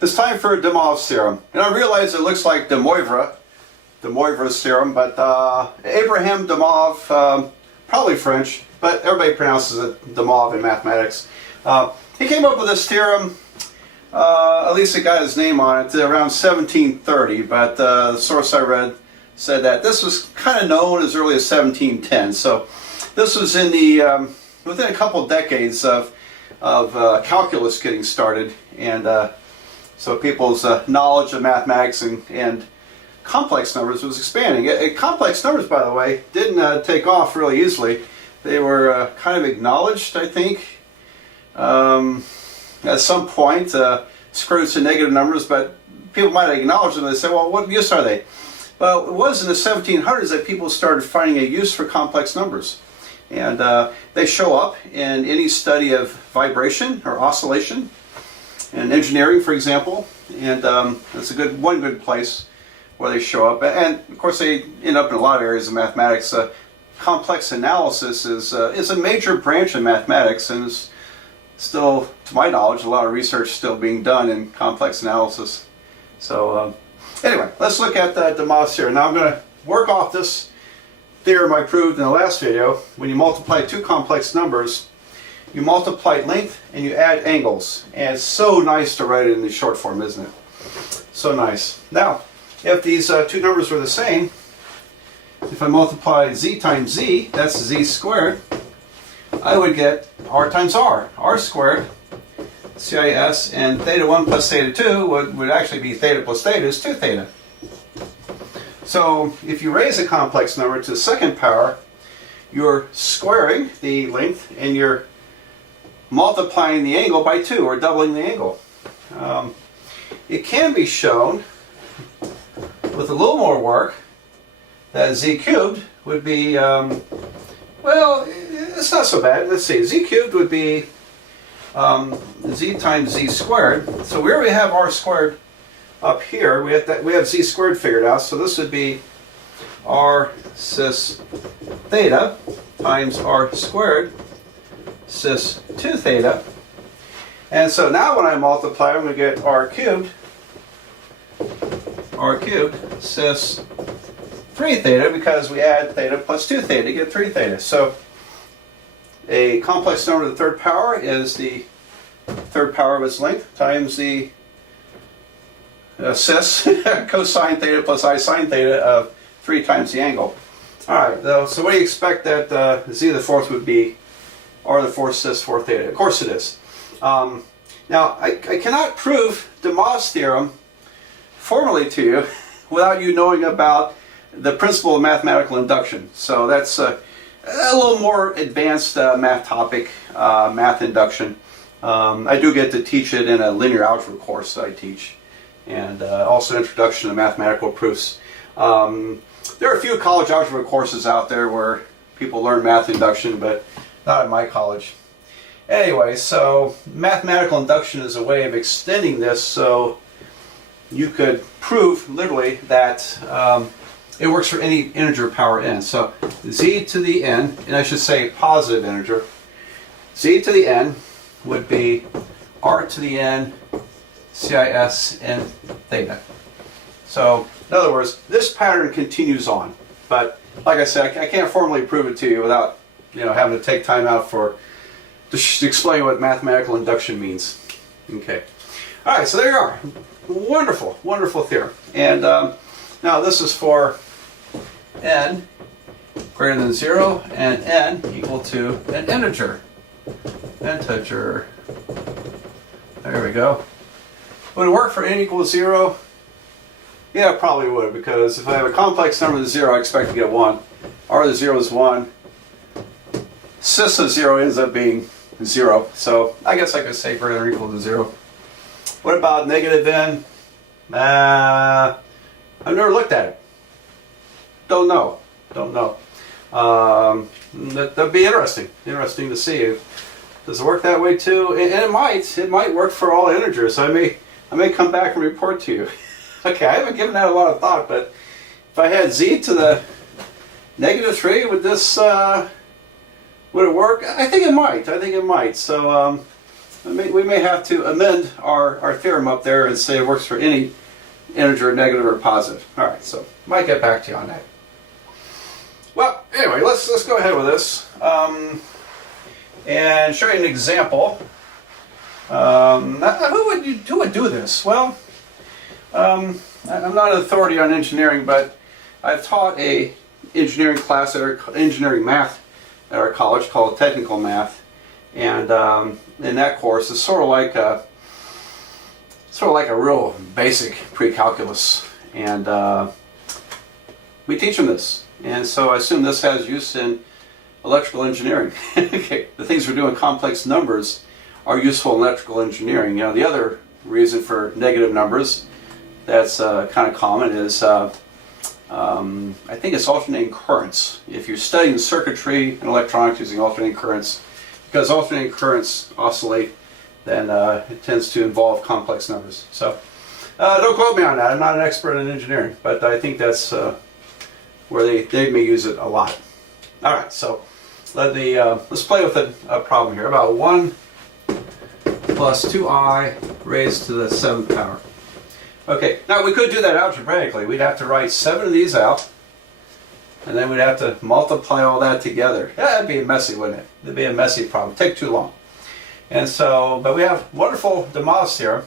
It's time for Demov's theorem. And I realize it looks like Moivre's theorem, but Abraham Demov, probably French, but everybody pronounces it Demov in mathematics. He came up with this theorem, at least it got his name on it, around 1730, but the source I read said that this was kind of known as early as 1710. So this was in the within a couple of decades of calculus getting started, and so people's knowledge of mathematics and complex numbers was expanding. Complex numbers, by the way, didn't take off really easily. They were kind of acknowledged, I think, at some point, screwed to negative numbers, but people might acknowledge them and they say, well, what use are they? Well, it was in the 1700s that people started finding a use for complex numbers. And they show up in any study of vibration or oscillation, in engineering, for example, and that's one good place where they show up. And of course, they end up in a lot of areas of mathematics. Complex analysis is a major branch of mathematics, and is still, to my knowledge, a lot of research still being done in complex analysis. So anyway, let's look at Demov's theorem. Now I'm going to work off this theorem I proved in the last video. When you multiply two complex numbers, you multiply length and you add angles. And it's so nice to write it in the short form, isn't it? So nice. Now, if these two numbers were the same, if I multiply z times z, that's z squared, I would get r times r squared, CIS, and theta 1 plus theta 2 would actually be theta plus theta is 2 theta. So if you raise a complex number to the second power, you're squaring the length and you're multiplying the angle by 2, or doubling the angle. It can be shown with a little more work that z cubed would be, well, it's not so bad. Let's see, z cubed would be z times z squared. So we already have r squared up here. We have z squared figured out. So this would be r cis theta times r squared cis 2 theta. And so now when I multiply, I'm going to get r cubed cis 3 theta, because we add theta plus 2 theta to get 3 theta. So a complex number to the third power is the third power of its length times the cis cosine theta plus I sine theta of 3 times the angle. Alright, so what do you expect that z to the fourth would be? R to the fourth cis 4 theta. Of course it is. Now, I cannot prove Demov's theorem formally to you without you knowing about the principle of mathematical induction. So that's a little more advanced math topic, math induction. I do get to teach it in a linear algebra course that I teach, and also introduction to mathematical proofs. There are a few college algebra courses out there where people learn math induction, but not at my college. Anyway, so mathematical induction is a way of extending this so you could prove literally that it works for any integer power n. So z to the n, and I should say positive integer, z to the n would be r to the n cis n theta. So in other words, this pattern continues on. But like I said, I can't formally prove it to you without having to take time out to explain what mathematical induction means. Okay. All right, so there you are. Wonderful, wonderful theorem. And now this is for n greater than 0 and n equal to an integer. Integer. There we go. Would it work for n equals 0? Yeah, it probably would, because if I have a complex number to 0, I expect to get 1. R to 0 is 1. Cis of 0 ends up being 0. So I guess I could say greater than or equal to 0. What about negative n? I've never looked at it. Don't know. That'd be interesting. Interesting to see. Does it work that way too? And it might work for all integers. I may come back and report to you. Okay, I haven't given that a lot of thought, but if I had z to the negative 3, would it work? I think it might. So we may have to amend our theorem up there and say it works for any integer, negative or positive. All right, so might get back to you on that. Well, anyway, let's go ahead with this and show you an example. Who would do this? Well, I'm not an authority on engineering, but I've taught a engineering class engineering math at our college called technical math, and in that course it's sort of like a real basic pre-calculus, and we teach them this, and so I assume this has use in electrical engineering. Okay. The things we're doing, complex numbers, are useful in electrical engineering. You know, the other reason for negative numbers that's kind of common is I think it's alternating currents. If you're studying circuitry and electronics using alternating currents, because alternating currents oscillate, then it tends to involve complex numbers. So don't quote me on that. I'm not an expert in engineering, but I think that's where they may use it a lot. All right, so let's play with a problem here. About 1 plus 2i raised to the 7th power. Okay, now we could do that algebraically. We'd have to write 7 of these out, and then we'd have to multiply all that together. Yeah, that'd be messy, wouldn't it? It'd be a messy problem. Take too long. And so, but we have wonderful de Moivre's theorem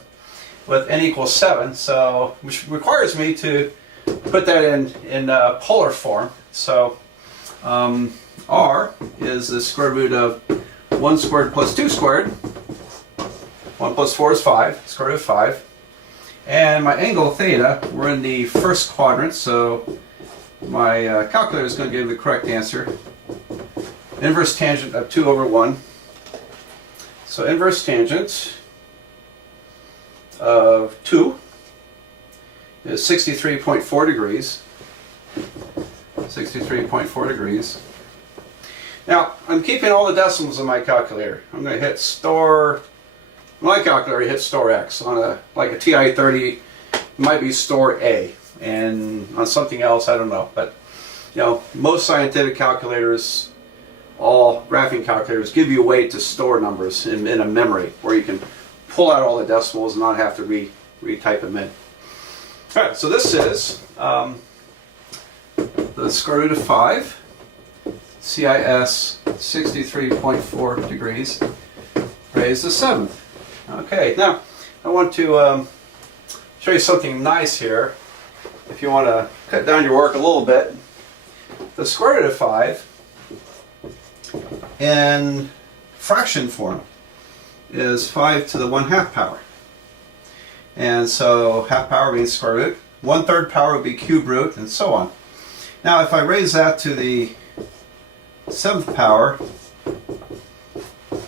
with n equals 7, so which requires me to put that in polar form. So r is the square root of 1 squared plus 2 squared. 1 plus 4 is 5, square root of 5. And my angle theta, we're in the first quadrant, so my calculator is going to give the correct answer. Inverse tangent of 2 over 1. So inverse tangent of 2 is 63.4 degrees. 63.4 degrees. Now, I'm keeping all the decimals in my calculator. I'm going to hit store. My calculator hits store X. On like a TI-30, it might be store A, and on something else, I don't know. But you know, most scientific calculators, all graphing calculators, give you a way to store numbers in a memory where you can pull out all the decimals and not have to retype them in. All right, so this is the square root of 5, CIS 63.4 degrees raised to 7th. Okay, now I want to show you something nice here. If you want to cut down your work a little bit, the square root of 5 in fraction form is 5 to the 1/2 power. And so half power means square root, 1/3 power would be cube root, and so on. Now if I raise that to the 7th power,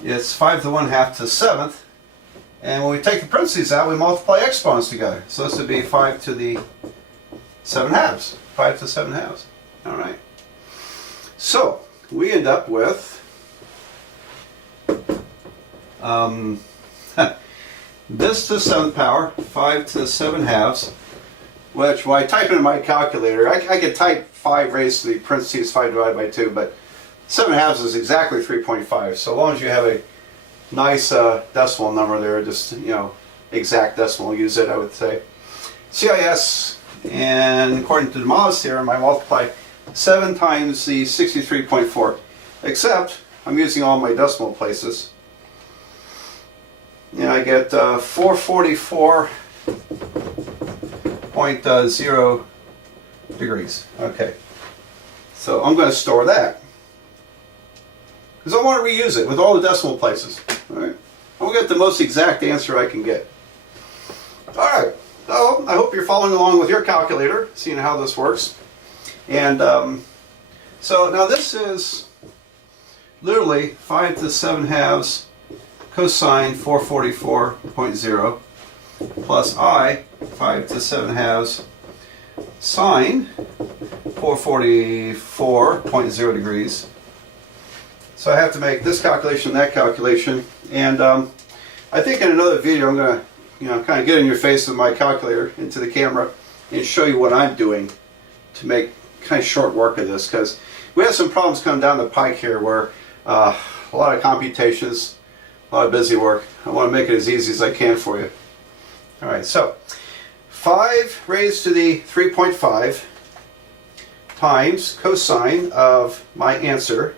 it's 5 to the 1/2 to the 7th. And when we take the parentheses out, we multiply exponents together. So this would be 5 to the 7/2. 5 to the 7/2. All right. So we end up with this to the 7th power, 5 to the 7/2, which when I type it in my calculator, I could type 5 raised to the parentheses 5 divided by 2, but 7/2 is exactly 3.5. So long as you have a nice decimal number there, just, you know, exact decimal, use it, I would say. CIS, and according to de Moivre's theorem, I multiply 7 times the 63.4, except I'm using all my decimal places. And I get 444.0 degrees. Okay, so I'm going to store that, because I want to reuse it with all the decimal places. All right, I'm going to get the most exact answer I can get. All right, so I hope you're following along with your calculator, seeing how this works. And so now this is literally 5 to the 7/2 cosine 444.0 plus I 5 to the 7/2 sine 444.0 degrees. So I have to make this calculation and that calculation, and I think in another video I'm going to, you know, kind of get in your face with my calculator into the camera and show you what I'm doing to make kind of short work of this, because we have some problems coming down the pike here where a lot of computations, a lot of busy work. I want to make it as easy as I can for you. All right, so 5 raised to the 3.5 times cosine of my answer,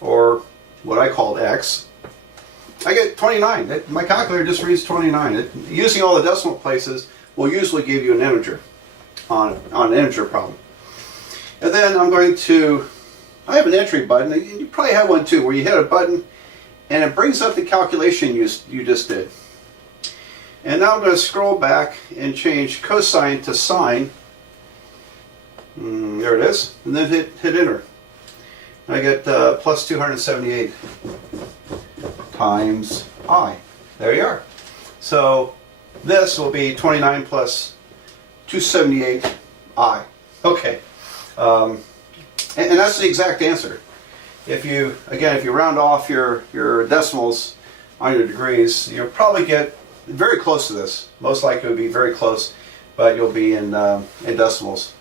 or what I called x. I get 29. My calculator just reads 29. Using all the decimal places will usually give you an integer on an integer problem. And then I'm going to, I have an entry button. You probably have one too, where you hit a button and it brings up the calculation you just did. And now I'm going to scroll back and change cosine to sine. There it is. And then hit enter. I get plus 278 times I. There you are. So this will be 29 plus 278i. Okay. And that's the exact answer. If you round off your decimals on your degrees, you'll probably get very close to this. Most likely it would be very close, but you'll be in decimals.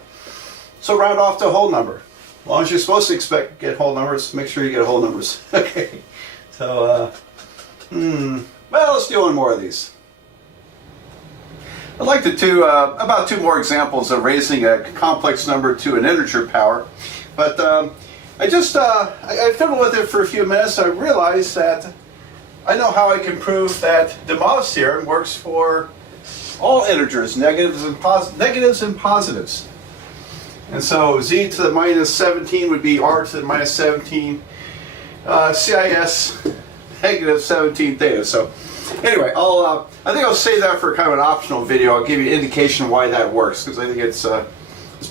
So round off to a whole number. As long as you're supposed to get whole numbers, make sure you get whole numbers. Okay. So, well, let's do one more of these. I'd like to do about 2 more examples of raising a complex number to an integer power. But I fiddled with it for a few minutes. I realized that I know how I can prove that de Moivre's theorem works for all integers, negatives and positives. And so z to the minus 17 would be r to the minus 17 CIS negative 17 theta. So anyway, I think I'll save that for kind of an optional video. I'll give you an indication why that works, because I think it's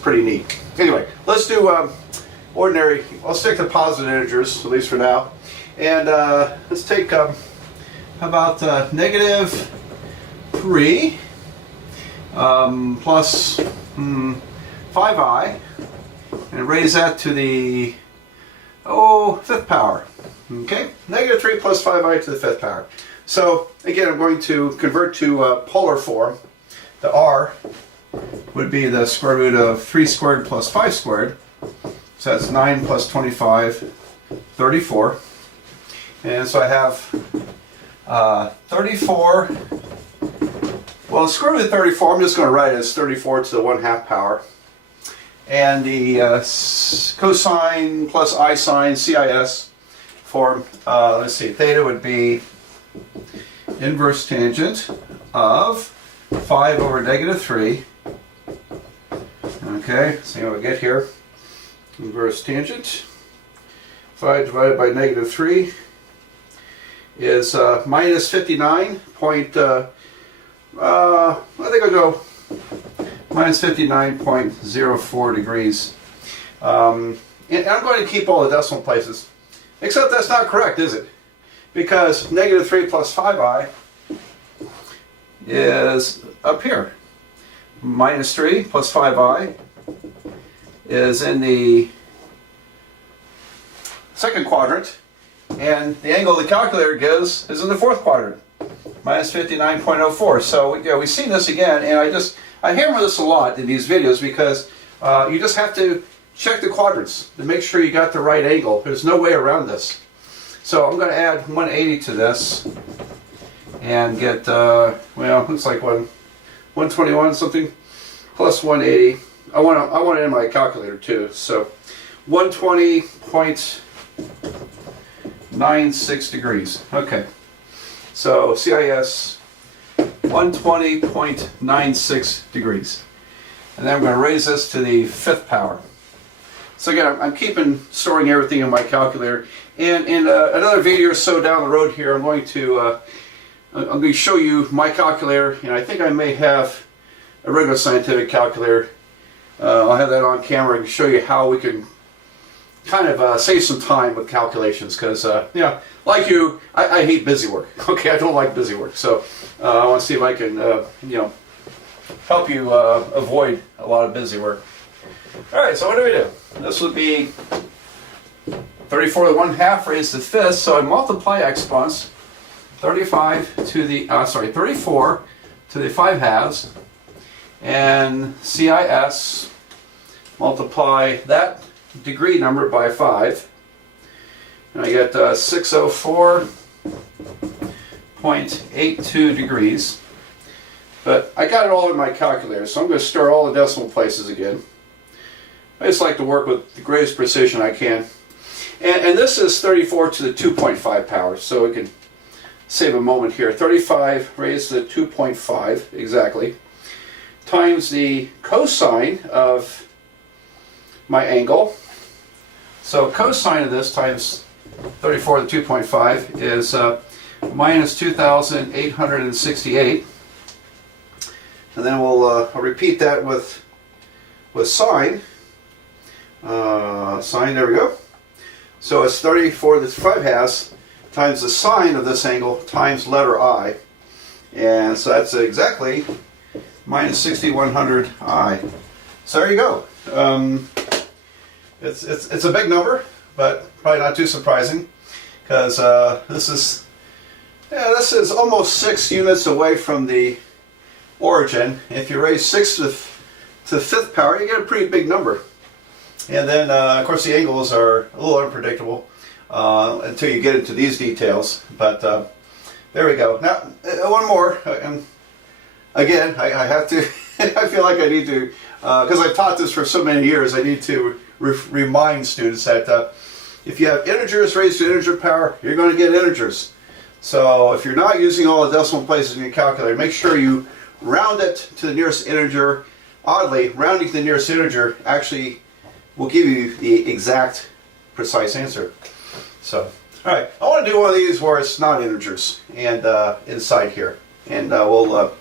pretty neat. Anyway, let's do ordinary. I'll stick to positive integers, at least for now. And let's take how about negative 3 plus 5i, and raise that to the 5th power. Okay, negative 3 plus 5i to the 5th power. So again, I'm going to convert to polar form. The r would be the square root of 3 squared plus 5 squared. So that's 9 plus 25, 34. And so I have 34. Well, square root of 34, I'm just going to write it as 34 to the 1/2 power. And the cosine plus I sine CIS form, let's see, theta would be inverse tangent of 5 over negative 3. Okay, see what we get here. Inverse tangent. 5 divided by negative 3 is minus 59 point, I think I'll go minus 59.04 degrees. And I'm going to keep all the decimal places. Except that's not correct, is it? Because negative 3 plus 5i is up here. Minus 3 plus 5i is in the second quadrant. And the angle the calculator gives is in the 4th quadrant. Minus 59.04. So yeah, we've seen this again, and I hammer this a lot in these videos because you just have to check the quadrants to make sure you got the right angle. There's no way around this. So I'm going to add 180 to this and get, well, looks like 121 something plus 180. I want it in my calculator too. So 120.96 degrees. Okay. So CIS 120.96 degrees. And then I'm going to raise this to the 5th power. So again, I'm storing everything in my calculator. And in another video or so down the road here, I'm going to show you my calculator. And I think I may have a regular scientific calculator. I'll have that on camera and show you how we can kind of save some time with calculations, because you know, like you, I hate busy work. Okay, I don't like busy work, so I want to see if I can you know, help you avoid a lot of busy work. All right, so what do we do? This would be 34 to the 1/2 raised to the 5th, so I multiply exponents. 34 to the 5/2, and CIS, multiply that degree number by 5, and I get 604 1.82 degrees. But I got it all in my calculator, so I'm going to stir all the decimal places again. I just like to work with the greatest precision I can. And this is 34 to the 2.5 power, so we can save a moment here. 35 raised to the 2.5, exactly, times the cosine of my angle. So cosine of this times 34 to the 2.5 is minus 2,868. And then I'll repeat that with sine. Sine, there we go. So it's 34 to the 5 halves times the sine of this angle times letter I. And so that's exactly minus 6100 I. So there you go. It's a big number, but probably not too surprising, because this is almost 6 units away from the origin. If you raise 6 to the 5th power, you get a pretty big number. And then, of course, the angles are a little unpredictable until you get into these details. But there we go. Now, one more. And again, I have to, I feel like I need to, because I've taught this for so many years, I need to remind students that if you have integers raised to integer power, you're going to get integers. So if you're not using all the decimal places in your calculator, make sure you round it to the nearest integer. Oddly, rounding to the nearest integer actually will give you the exact precise answer. So, alright, I want to do one of these where it's not integers and inside here, and we'll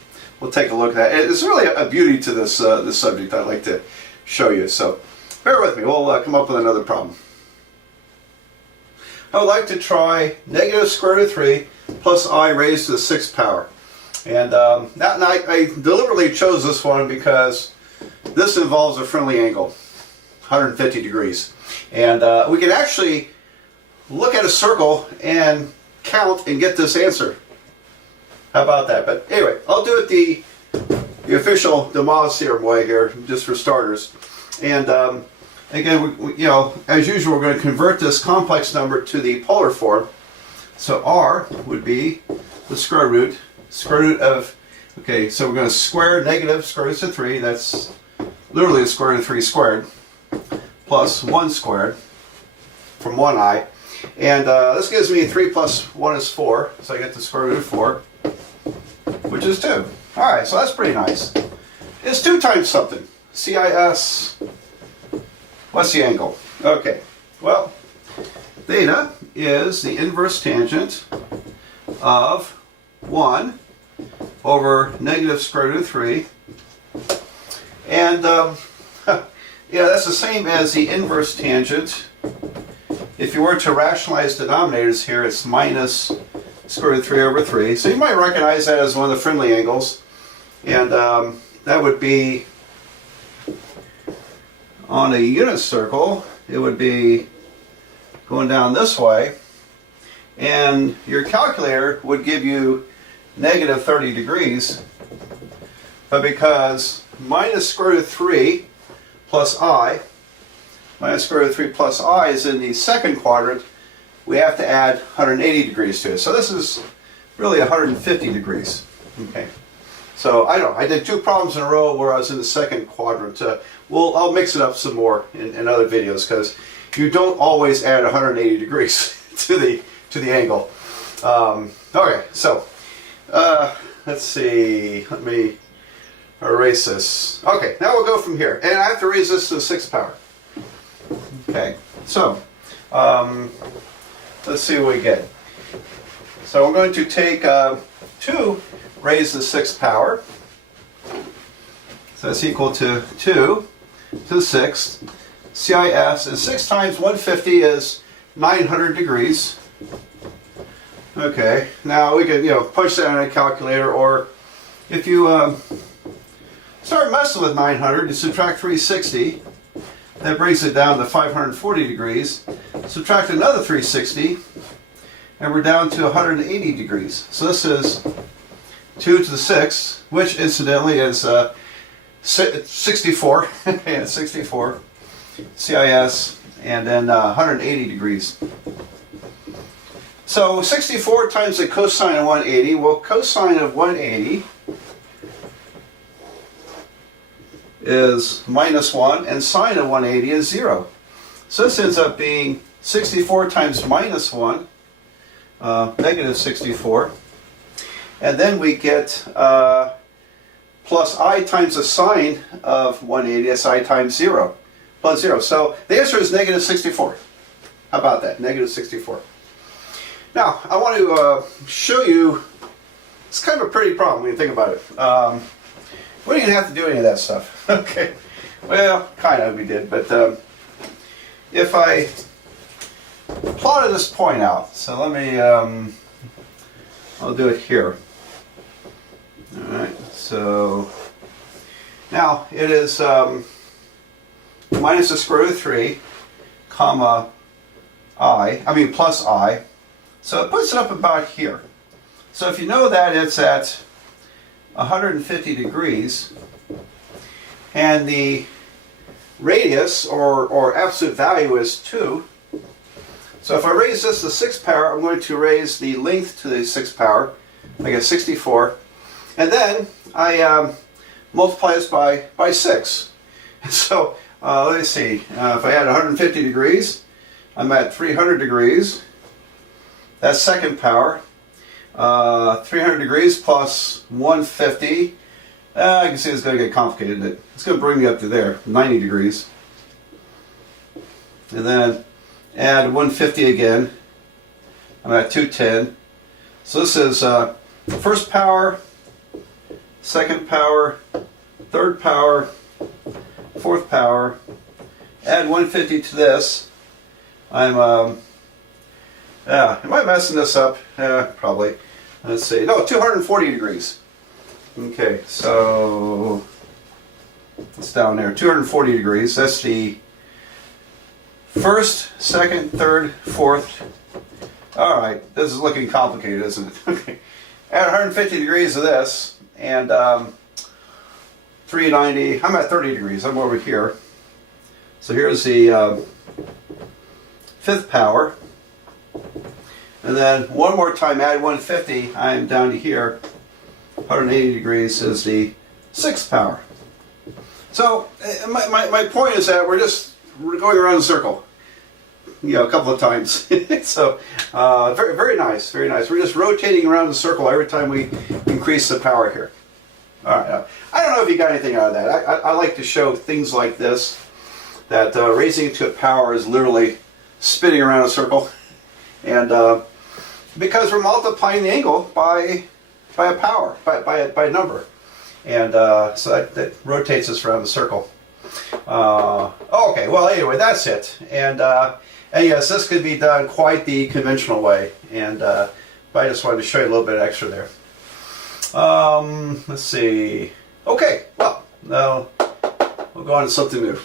take a look at that. It's really a beauty to this this subject I'd like to show you. So bear with me, we'll come up with another problem. I would like to try negative square root of 3 plus I raised to the 6th power. And I deliberately chose this one because this involves a friendly angle, 150 degrees. And we can actually look at a circle and count and get this answer. How about that? But anyway, I'll do it the official Demos's theorem way here, just for starters. And again, you know, as usual, we're going to convert this complex number to the polar form. So r would be the square root of, okay, so we're going to square negative square root of 3, that's literally the square root of 3 squared, plus 1 squared from 1i. And this gives me 3 plus 1 is 4, so I get the square root of 4, which is 2. Alright, so that's pretty nice. It's 2 times something. CIS, what's the angle? Okay, well, theta is the inverse tangent of 1 over negative square root of 3. And, yeah, that's the same as the inverse tangent. If you were to rationalize denominators here, it's minus square root of 3 over 3. So you might recognize that as one of the friendly angles. And that would be, on a unit circle, it would be going down this way. And your calculator would give you negative 30 degrees. But because minus square root of 3 plus I, minus square root of 3 plus I is in the second quadrant, we have to add 180 degrees to it. So this is really 150 degrees. Okay. So I don't know, I did 2 problems in a row where I was in the second quadrant. I'll mix it up some more in other videos, because you don't always add 180 degrees to the angle. Okay, so let's see. Let me erase this. Okay, now we'll go from here, and I have to raise this to the 6th power. Okay, so let's see what we get. So I'm going to take 2 raised to the 6th power. So that's equal to 2 to the 6th. CIS, and 6 times 150 is 900 degrees. Okay, now we can, you know, punch that in a calculator, or if you start messing with 900, you subtract 360. That brings it down to 540 degrees. Subtract another 360, and we're down to 180 degrees. So this is 2 to the 6th, which incidentally is 64. Yeah, 64. CIS, and then 180 degrees. So 64 times the cosine of 180. Well, cosine of 180 is -1, and sine of 180 is 0. So this ends up being 64 times -1, -64. And then we get plus I times the sine of 180, that's I times 0, plus 0. So the answer is -64. How about that? -64. Now, I want to show you, it's kind of a pretty problem when you think about it. We didn't have to do any of that stuff. Okay. Well, kind of we did, but if I plotted this point out, so let me, I'll do it here. Alright, so now it is minus the square root of 3, comma plus I. So it puts it up about here. So if you know that it's at 150 degrees, and the radius or absolute value is 2. So if I raise this to the 6th power, I'm going to raise the length to the 6th power. I get 64. And then I multiply this by 6. So let me see. If I had 150 degrees, I'm at 300 degrees. That's 2nd power. 300 degrees plus 150. I can see it's going to get complicated. It's going to bring me up to there, 90 degrees. And then add 150 again. I'm at 210. So this is 1st power, 2nd power, 3rd power, 4th power. Add 150 to this. Am I messing this up? Probably. Let's see. No, 240 degrees. Okay, so it's down there. 240 degrees. That's the 1st, 2nd, 3rd, 4th. All right, this is looking complicated, isn't it? Okay. Add 150 degrees of this, and 390. I'm at 30 degrees. I'm over here. So here's the 5th power. And then one more time, add 150, I'm down to here. 180 degrees is the 6th power. So my point is that we're going around the circle, a couple of times. So very, very nice, very nice. We're just rotating around the circle every time we increase the power here. All right. I don't know if you got anything out of that. I like to show things like this, that raising it to a power is literally spinning around a circle, and because we're multiplying the angle by a power, by a number, and so that rotates us around the circle. Okay, well anyway, that's it, and yes, this could be done quite the conventional way, and but I just wanted to show you a little bit extra there. Let's see. Okay, well, now we'll go on to something new.